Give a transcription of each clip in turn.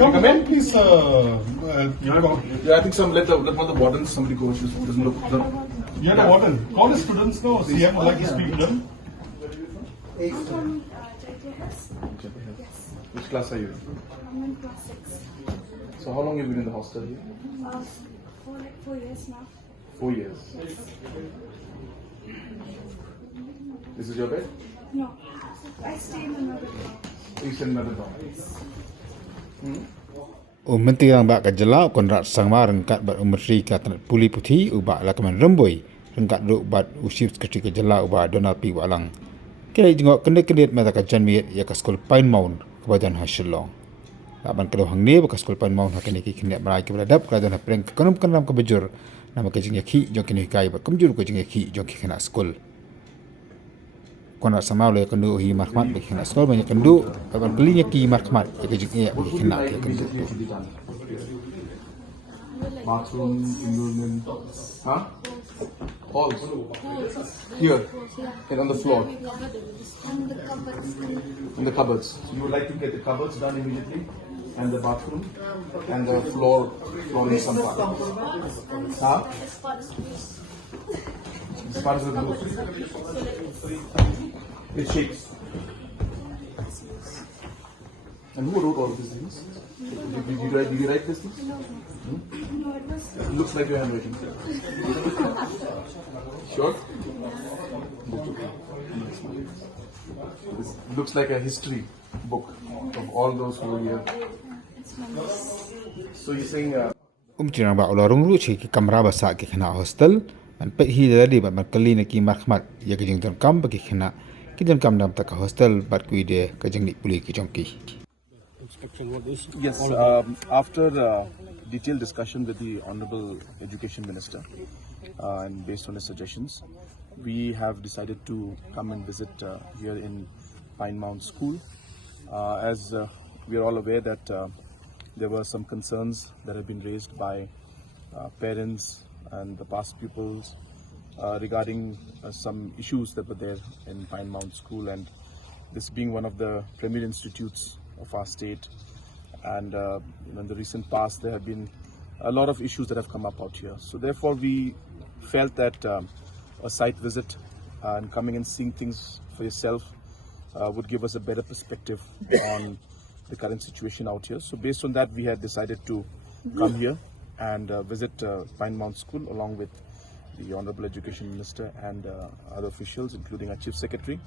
Come in, please. Yeah, I think let one of the wardens, somebody go. Doesn't look. You're the warden. Call the students now. CM would like to speak to them. I'm from JTS. Yes. Which class are you? I'm in class 6. So how long have you been in the hostel here? For like 4 years now. 4 years. Yes. This is your bed? No. I stay in another dorm. You stay in another dorm. Umentirang bak kajelau konrat sangma rengkat bat umri katan puli putih ubak lakaman remboi rengkat duk bat usip ketika kajelau ubak Donald P. Walang. Kini jengok Kyndit mata kajan miet ya ka skol Pine Mount kebadan Hasilong. Laban kalau hang ni bak skol Pine Mount hakini ki Kyndit merai ke beradab kerajaan apreng kekanum kenam ke bejur nama ke jeng yakhi jong kini kai bat kemjur ke jeng yakhi jong ki kena skol. Konrat sama oleh kendu hi markmat bagi kena skol banyak kendu laban kelinya ki markmat ya ke jeng ya bagi kena ke kendu. Bathroom, enrollment, huh? Halls. Here, and on the floor. And the cupboards. In the cupboards. So you would like to get the cupboards done immediately, and the bathroom, and the flooring some part. Huh? As part of the roof. It shakes. And who wrote all of these things? Did you write these things? No, it was. It looks like your handwriting. Sure? This looks like a history book of all those who were here. So you're saying Umcirang ba ularung ru chi ki kamra basa ki kena hostel man pe hi dali ba man kali na ki markmat ya ke jeng kam ba ki kena ki jeng kam dam ta ka hostel bat kui de ka jeng ni puli ki jongki. yes, after detailed discussion with the Honorable Education Minister and based on his suggestions, we have decided to come and visit here in Pine Mount School. As we are all aware that there were some concerns that have been raised by parents and the past pupils regarding some issues that were there in Pine Mount School, and this being one of the premier institutes of our state, and in the recent past there have been a lot of issues that have come up out here. So therefore we felt that a site visit and coming and seeing things for yourself would give us a better perspective on the current situation out here. So based on that, we had decided to come here and visit Pine Mount School along with the Honorable Education Minister and other officials, including our Chief Secretary.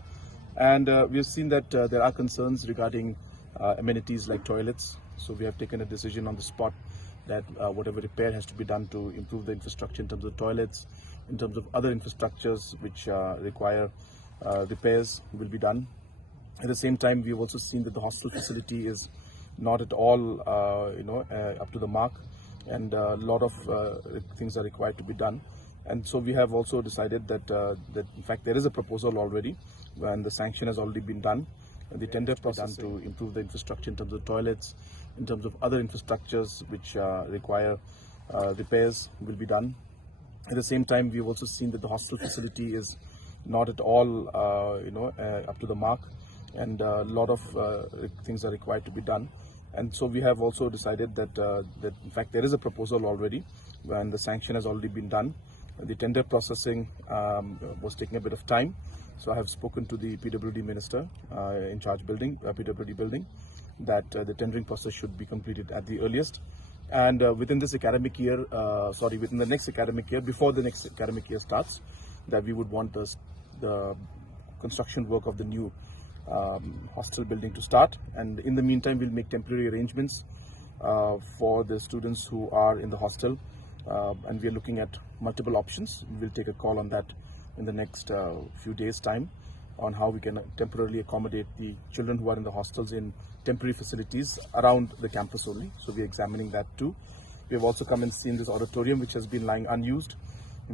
And we have seen that there are concerns regarding amenities like toilets. So we have taken a decision on the spot that whatever repair has to be done to improve the infrastructure in terms of toilets, in terms of other infrastructures which require repairs will be done. At the same time, we've also seen that the hostel facility is not at all up to the mark, and a lot of things are required to be done. And so we have also decided that in fact there is a proposal already and the sanction has already been done. And the tender process to improve the infrastructure in terms of toilets, in terms of other infrastructures which require repairs will be done. At the same time, we've also seen that the hostel facility is not at all up to the mark, and a lot of things are required to be done. And so we have also decided that in fact there is a proposal already and the sanction has already been done. The tender processing was taking a bit of time. So I have spoken to the PWD Minister in charge building, PWD building, that the tendering process should be completed at the earliest. And within this academic year, within the next academic year, before the next academic year starts, that we would want the construction work of the new hostel building to start. And in the meantime, we'll make temporary arrangements for the students who are in the hostel. And we are looking at multiple options. We'll take a call on that in the next few days' time on how we can temporarily accommodate the children who are in the hostels in temporary facilities around the campus only. So we're examining that too. We have also come and seen this auditorium which has been lying unused.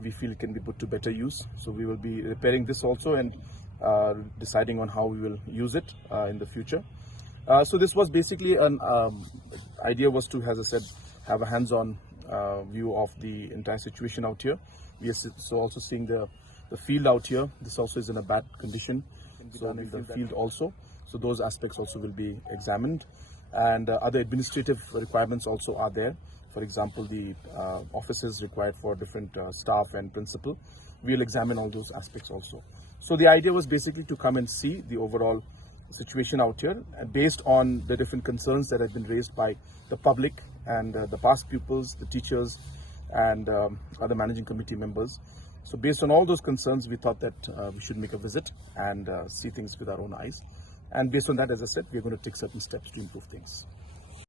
We feel it can be put to better use. So we will be repairing this also and deciding on how we will use it in the future. So this was basically an idea was to, as I said, have a hands-on view of the entire situation out here. We are so also seeing the field out here. This also is in a bad condition. So the field also. So those aspects also will be examined. and other administrative requirements also are there. For example, the offices required for different staff and principal. We'll examine all those aspects also. So the idea was basically to come and see the overall situation out here, based on the different concerns that have been raised by the public and the past pupils, the teachers, and other managing committee members. So based on all those concerns, we thought that we should make a visit and see things with our own eyes. And based on that, as I said, we're going to take certain steps to improve things.